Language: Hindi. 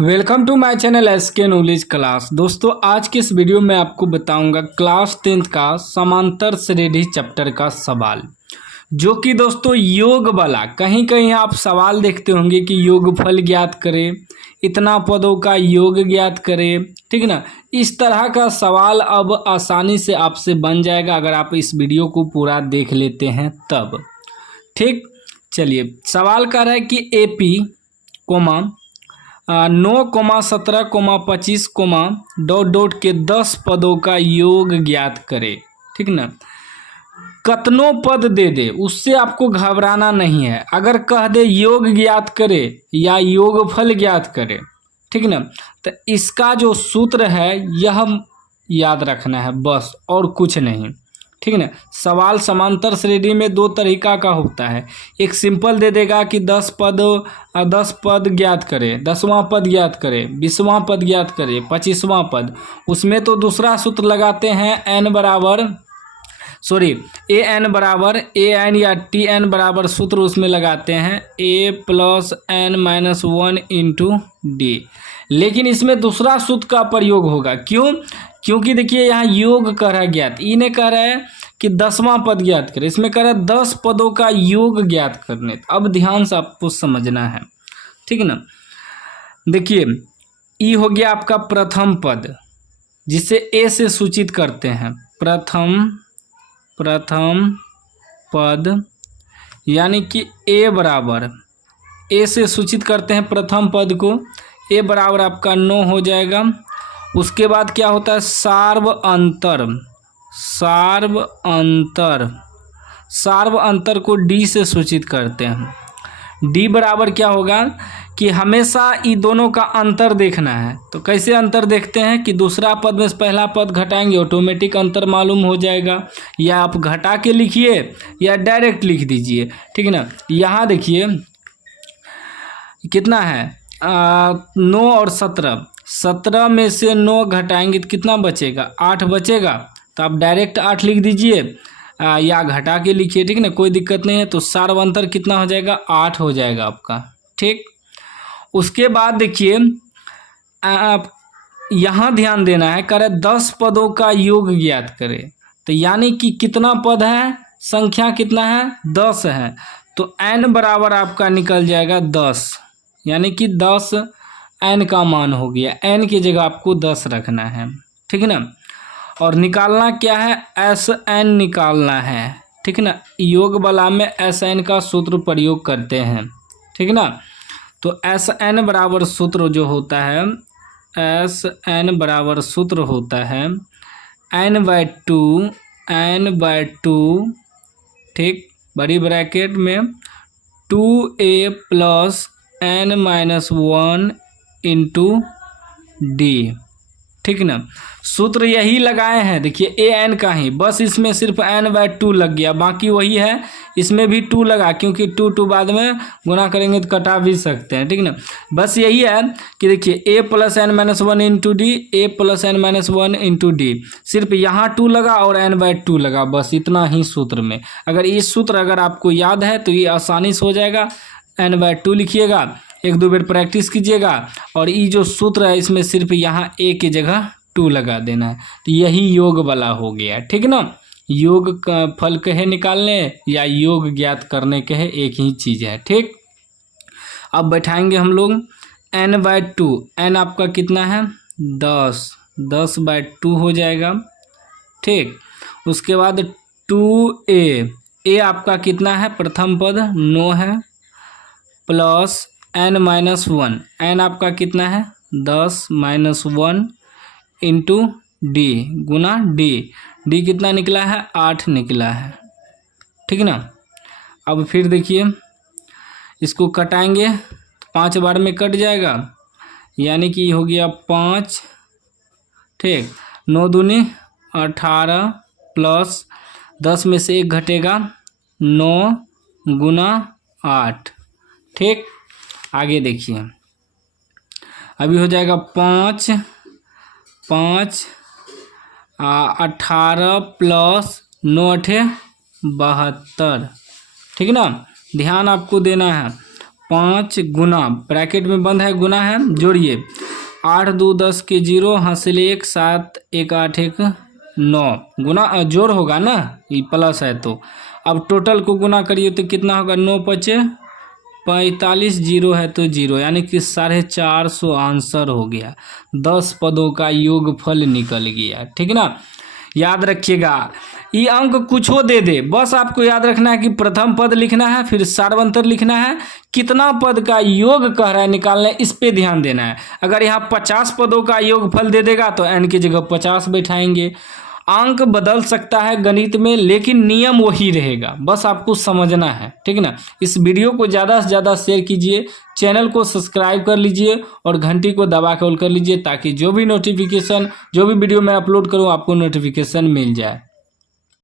Welcome to my channel SK knowledge class. दोस्तों आज के इस वीडियो में आपको बताऊंगा क्लास 10th का समांतर श्रेणी चैप्टर का सवाल, जो कि दोस्तों योग वाला। कहीं कहीं आप सवाल देखते होंगे कि योगफल ज्ञात करें, इतना पदों का योग ज्ञात करें, ठीक ना। इस तरह का सवाल अब आसानी से आपसे बन जाएगा अगर आप इस वीडियो को पूरा देख लेते हैं तब। ठीक, चलिए सवाल कर रहा है कि एपी कोमा 9,17,25 डॉट डॉट के 10 पदों का योग ज्ञात करे। ठीक ना, कतनों पद दे दे उससे आपको घबराना नहीं है। अगर कह दे योग ज्ञात करे या योगफल ज्ञात करे, ठीक ना, तो इसका जो सूत्र है यह याद रखना है बस, और कुछ नहीं। ठीक ना, सवाल समांतर श्रेणी में दो तरीका का होता है। एक सिंपल दे देगा कि 10 पद ज्ञात करे, 10वां पद ज्ञात करे, 20वां पद ज्ञात करे, 25वां पद। उसमें तो दूसरा सूत्र लगाते हैं ए एन बराबर ए एन या टी एन बराबर सूत्र उसमें लगाते हैं a+n-1 इंटू डी। लेकिन इसमें दूसरा सूत्र का प्रयोग होगा। क्यों? क्योंकि देखिए यहाँ योग कर रहा है ज्ञात, ई ने कह रहा है कि 10वां पद ज्ञात करे, इसमें कह रहा है 10 पदों का योग ज्ञात करने। अब ध्यान से आपको समझना है, ठीक ना। देखिए ई हो गया आपका प्रथम पद, जिसे ए से सूचित करते हैं। प्रथम पद यानी कि ए बराबर, ए से सूचित करते हैं प्रथम पद को। ए बराबर आपका 9 हो जाएगा। उसके बाद क्या होता है? सार्व अंतर को डी से सूचित करते हैं। डी बराबर क्या होगा कि हमेशा ये दोनों का अंतर देखना है। तो कैसे अंतर देखते हैं कि दूसरा पद में से पहला पद घटाएंगे, ऑटोमेटिक अंतर मालूम हो जाएगा। या आप घटा के लिखिए या डायरेक्ट लिख दीजिए, ठीक है ना। यहाँ देखिए कितना है 9 और 17 में से 9 घटाएंगे तो कितना बचेगा? 8 बचेगा। तो आप डायरेक्ट 8 लिख दीजिए या घटा के लिखिए, ठीक ना, कोई दिक्कत नहीं है। तो सार्वंतर कितना हो जाएगा? 8 हो जाएगा आपका। ठीक, उसके बाद देखिए आप यहाँ ध्यान देना है, करे 10 पदों का योग ज्ञात करें। तो यानी कि कितना पद है, संख्या कितना है? 10 है। तो n बराबर आपका निकल जाएगा 10, यानी कि 10 n का मान हो गया। n की जगह आपको 10 रखना है, ठीक है ना। और निकालना क्या है? Sn निकालना है, ठीक है ना। योग बला में Sn का सूत्र प्रयोग करते हैं, ठीक है ना। तो Sn बराबर सूत्र जो होता है, Sn बराबर सूत्र होता है n/2, ठीक, बड़ी ब्रैकेट में 2a + n-1 इंटू डी, ठीक ना। सूत्र यही लगाए हैं, देखिए an का ही, बस इसमें सिर्फ n/2 लग गया, बाकी वही है। इसमें भी 2 लगा, क्योंकि 2 बाद में गुना करेंगे तो कटा भी सकते हैं, ठीक ना। बस यही है कि देखिए a + n-1 into D, a + n-1 into D. सिर्फ यहाँ 2 लगा और n/2 लगा, बस इतना ही सूत्र में। अगर ये सूत्र अगर आपको याद है तो ये आसानी से हो जाएगा। n/2 लिखिएगा, 1-2 बार प्रैक्टिस कीजिएगा, और ये जो सूत्र है इसमें सिर्फ यहाँ a की जगह 2 लगा देना है। तो यही योग वाला हो गया, ठीक ना। योग का फल कहे निकालने या योग ज्ञात करने कहे, एक ही चीज़ है, ठीक। अब बैठाएंगे हम लोग n/2। n आपका कितना है? 10/2 हो जाएगा, ठीक। उसके बाद 2a आपका कितना है? प्रथम पद 9 है, प्लस n-1, n आपका कितना है? 10-1 इंटू डी गुना डी कितना निकला है? 8 निकला है, ठीक ना। अब फिर देखिए इसको कटाएंगे, 5 बार में कट जाएगा, यानी कि हो गया 5, ठीक। 9 दूनी 18 प्लस 10 में से 1 घटेगा, 9 गुना 8, ठीक। आगे देखिए अभी हो जाएगा 5 18 प्लस 9 × 8 = 72, ठीक ना। ध्यान आपको देना है, 5 गुना, ब्रैकेट में बंद है, गुना है, जोड़िए 8 2 10 के 0, हासिल 1 7 1 8 1 9, गुना जोड़ होगा ना, ये प्लस है तो अब टोटल को गुना करिए तो कितना होगा, 9 5 45, 0 है तो 0, यानी कि 450 आंसर हो गया। 10 पदों का योगफल निकल गया। ठीक ना, याद रखिएगा, ये अंक कुछ हो दे दे, बस आपको याद रखना है कि प्रथम पद लिखना है, फिर सार्वंतर लिखना है, कितना पद का योग कह रहा है निकालना है, इस पे ध्यान देना है। अगर यहाँ 50 पदों का योगफल दे देगा तो n की जगह 50 बैठाएंगे। अंक बदल सकता है गणित में, लेकिन नियम वही रहेगा, बस आपको समझना है। ठीक ना, इस वीडियो को ज़्यादा से ज़्यादा शेयर कीजिए, चैनल को सब्सक्राइब कर लीजिए और घंटी को दबा के ऑल कर लीजिए, ताकि जो भी नोटिफिकेशन, जो भी वीडियो मैं अपलोड करूँ आपको नोटिफिकेशन मिल जाए।